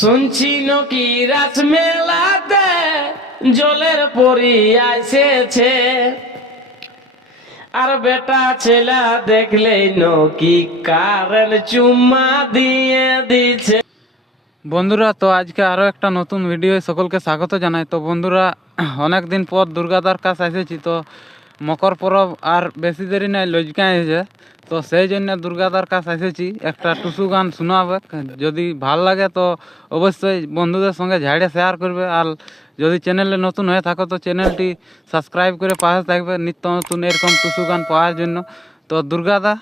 শুনছি নকি রাজ মেলাতে জলের পরি আইসেছে। আর বেটা ছেলা দেখলেই নকি কারেন চুম্মা দিয়ে দিছে। বন্ধুরা, তো আজকে আরও একটা নতুন ভিডিও সকলকে স্বাগত জানাই। তো বন্ধুরা অনেক দিন পর দুর্গাদার কাছে এসেছি, তো মকর পরব আর বেশি দেরি নাই লজকা এসেছে তো সেই জন্য দুর্গাদার কাছে এসেছি একটা টুসু গান শোনাবে। যদি ভালো লাগে তো অবশ্যই বন্ধুদের সঙ্গে ঝাড়ে শেয়ার করবে। আর যদি চ্যানেলে নতুন হয়ে থাকো তো চ্যানেলটি সাবস্ক্রাইব করে পাশে থাকবে নিত্য নতুন এরকম টুসু গান পাওয়ার জন্য। তো দুর্গাদা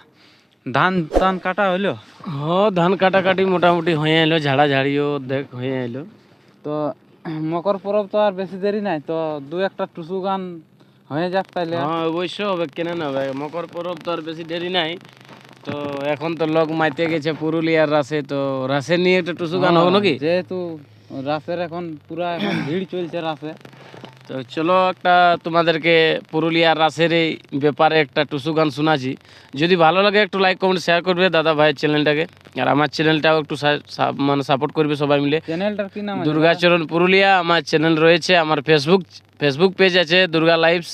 ধান টান কাটা হইল? হ ধান কাটাকাটি মোটামুটি হয়ে এলো ঝাড়া ঝাড়িও দেখ হয়ে এলো। তো মকর পরব তো আর বেশি দেরি নাই তো দু একটা টুসু গান হয়ে যাক তাহলে হ্যাঁ অবশ্য হবে কেন না ভাই? মকর পরব তো আর বেশি দেরি নাই। তো এখন তো লোক মাইতে গেছে পুরুলিয়ার রাসে তো রাসে নিয়ে একটা টুসু গান হবে নাকি? যেহেতু রাসের এখন পুরা এখন ভিড় চলছে রাসে। তো চলো একটা তোমাদেরকে পুরুলিয়ার রাসের এই ব্যাপারে একটা টুসু গান শোনাছি যদি ভালো লাগে একটু লাইক কমেন্ট শেয়ার করবে দাদা ভাইয়ের চ্যানেলটাকে। আর আমার চ্যানেলটাও একটু মানে সাপোর্ট করবে সবাই মিলে। চ্যানেলটার কি নাম দুর্গাচরণ পুরুলিয়া আমার চ্যানেল রয়েছে আমার ফেসবুক ফেসবুক পেজ আছে দুর্গা লাইভস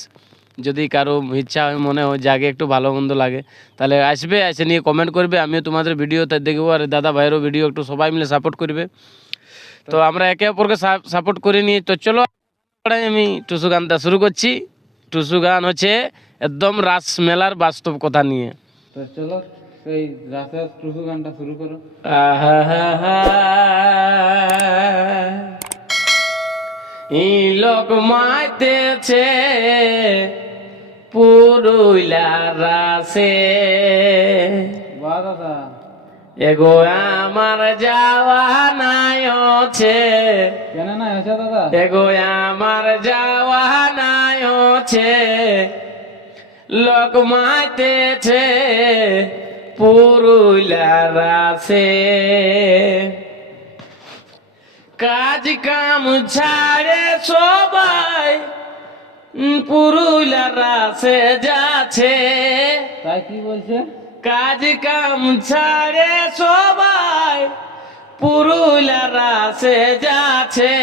যদি কারও ইচ্ছা হয় মনে হয় জাগে একটু ভালো মন্দ লাগে তাহলে আসবে এসে নিয়ে কমেন্ট করবে আমিও তোমাদের ভিডিও তাই দেখব আর দাদা ভাইয়েরও ভিডিও একটু সবাই মিলে সাপোর্ট করবে। তো আমরা একে অপরকে সাপোর্ট করে নিই। তো চলো আমি টুসু গানটা শুরু করছি। টুসু গান হচ্ছে একদম রাস মেলার বাস্তব কথা নিয়ে। তো চলো সেই রাসের টুসু গানটা শুরু করো। এই লোক মাইতেছে পুরুলা রাসে। বাহ দাদা। এগো আমার যাওয়া নাই আছে কেন না হয়েছে দাদা? এগো আমার যাওয়া নাই আছে লোক মাইতেছে পুরুলা রাসে কাজ কাম ছাড়ে সবাই উম, পুরুলা রাসে যাচ্ছে। তাই কি বলছে? কাজ কাম ছাড়ে সবাই পুরুলা রাসে যাচ্ছে।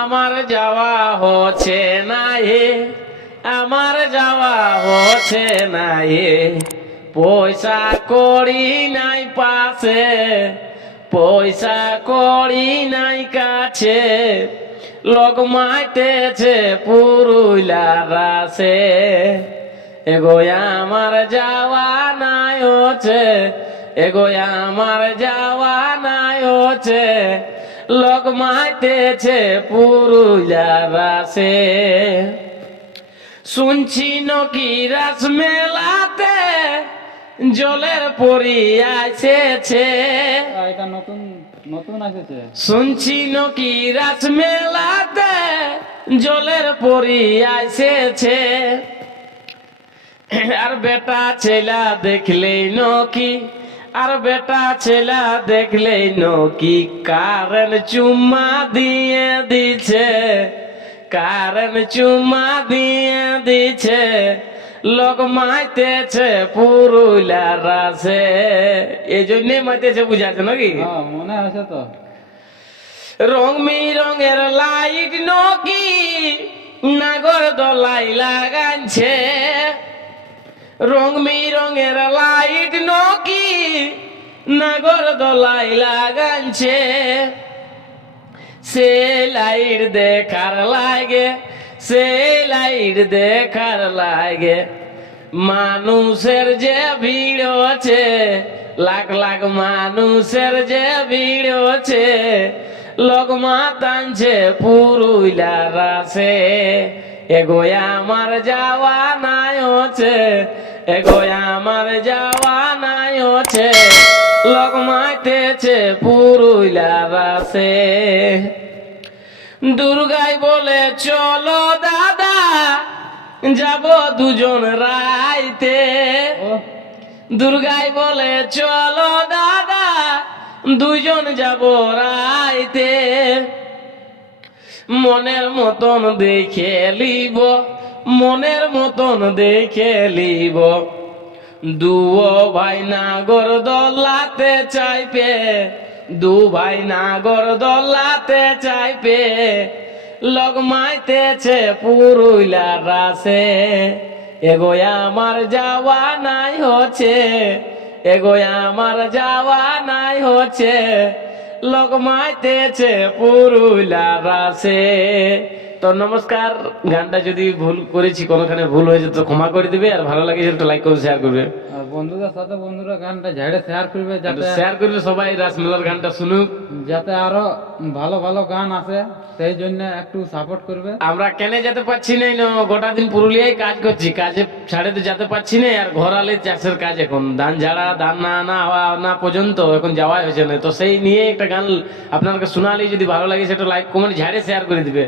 আমার যাওয়া হচ্ছে না এ আমার যাওয়া হচ্ছে না এ। পয়সা করি নাই পাশে পয়সা করি নাই কাছে। লোক মাইতেছে পুরুলা রাসে এগো আমার যাওয়া নাই হচ্ছে এগো আমার যাওয়া নাই হচ্ছে। লোক মাইতেছে পুরুলা রাসে। শুনছি নকি রাস মেলাতে জলের পরি আসেছে নতুন নতুন এসেছে শুনছি নকি রাস মেলাতে জলের পরি আসেছে আর বেটা ছেলা দেখলেই নকি আর বেটা ছেলা দেখলেই নকি কারণ চুম্মা দিয়ে দিছে কারণ চুম্মা দিয়ে দিছে লোক মাইতেছে পুরুলার আছে এই জন্যে মাইতেছে বুঝাচ্ছে নাকি? হ্যাঁ মনে হয়েছে তো। রং রঙের লাইট নকি নাগর দলাই লাগাচ্ছে রং রঙের লাইট নকি, নাগর দলাই লাগাচ্ছে সে লাইট দেখার লাগে, সে লাইট দেখার লাগে। মানুষের যে ভিড় আছে, লাখ লাখ মানুষের যে ভিড় আছে লোক মাতানছে পুরুইলা আছে। এগো আমার যাওয়া নাই হচ্ছে এগো আমার যাওয়া নাই হচ্ছে লোক মাইতেছে রাসে দুর্গাই বলে চলো দাদা যাব দুজন রাইতে। দুর্গাই বলে চলো দাদা দুজন যাব রাইতে। মনের মতন দেখে লিব মনের মতন দেখে লিব। দুও ভাই নাগর দোলাতে চাইপে দু ভাই নাগর দোলাতে চাইপে লগমাইতেছে পুরুইলা রাসে, এগোয় আমার যাওয়া নাই হচ্ছে, এগোয় আমার যাওয়া নাই হচ্ছে। লগ লগমাইতেছে পুরুইলা রাসে তো নমস্কার গানটা যদি ভুল করেছি কোনোখানে ভুল হয়েছে তো ক্ষমা করে দিবে আর ভালো লাগে সেটা লাইক করে শেয়ার করবে। আর বন্ধুদের সাথে বন্ধুরা গানটা ঝেড়ে শেয়ার করবে যাতে শেয়ার করবে সবাই রাসমেলার গানটা শুনুক। যাতে আরও ভালো ভালো গান আসে সেই জন্য একটু সাপোর্ট করবে। আমরা কেন যেতে পারছি না গোটা দিন পুরুলিয়ায় কাজ করছি কাজে ছাড়ে তো যেতে পারছি না আর ঘর আলে চাষের কাজ এখন। ধান ঝাড়া ধান না আনা হওয়া না পর্যন্ত এখন যাওয়াই হয়েছে না। তো সেই নিয়ে একটা গান আপনাকে শোনালে যদি ভালো লাগে সেটা লাইক কমেন্ট ঝাড়ে শেয়ার করে দিবে।